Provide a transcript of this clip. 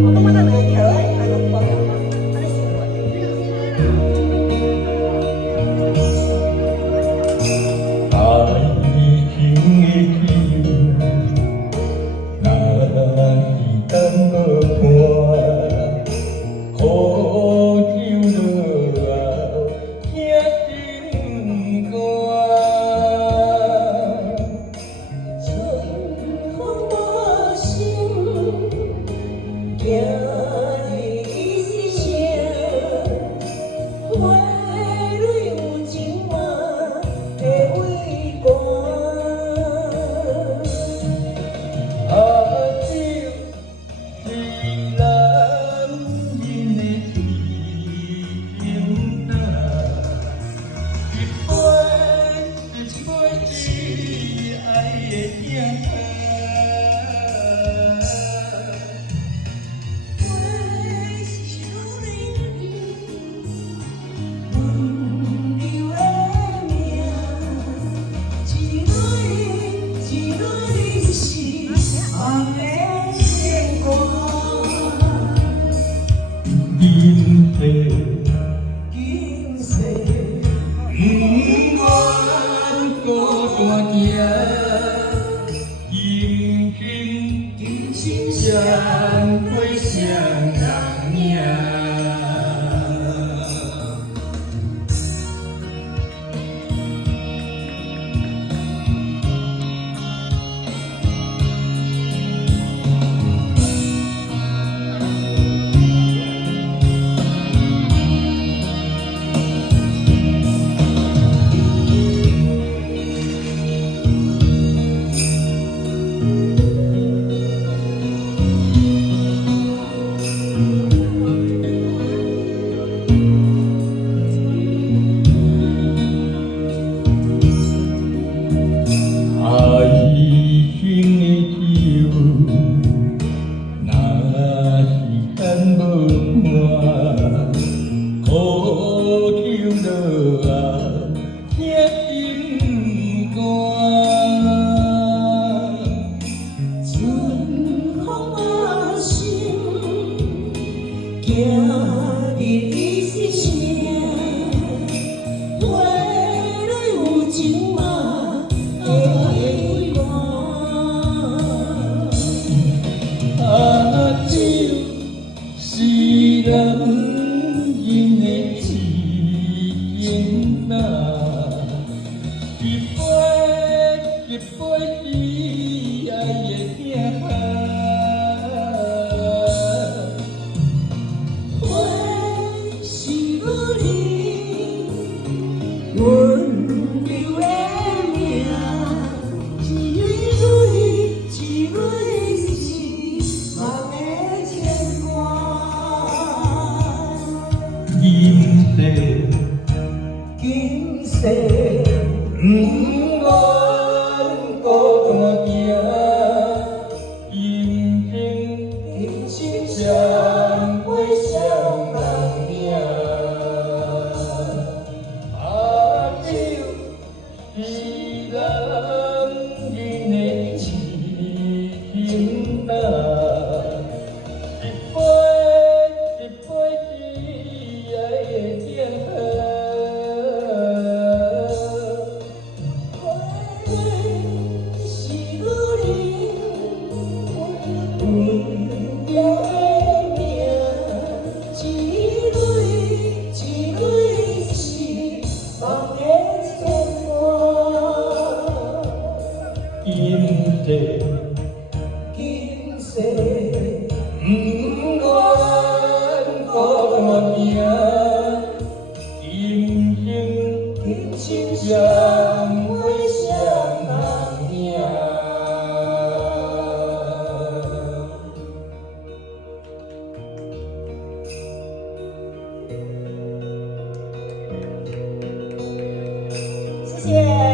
我感觉咱两条诶，还能保养吗？安尼想法。爱情的理由，若是等无伴，苦酒落后，听心肝。春风我心，行你是声，花蕊有情嘛会为寒。啊，酒是男人的情呐，一杯一杯是爱的痛。花是女人温柔的命，一蕊一蕊是梦的牵挂。人世今世不愿孤单行，人生相会双人命。爱情的酒，若是恨无伴，苦酒落后，听心肝。春风我心，行你是声，花蕊有情嘛会为寒。啊，酒是男人的情呐，一杯一杯是爱的痛。花是女人温柔的命，一蕊一蕊是梦的牵挂。人世今世不愿孤单行，人生相会双人命。啊，酒是男人的情呐，一杯一杯是爱的痛。花是女人温柔的命，一蕊一蕊是梦的牵挂。今世今世不愿孤单行，人生相会双人命。谢谢。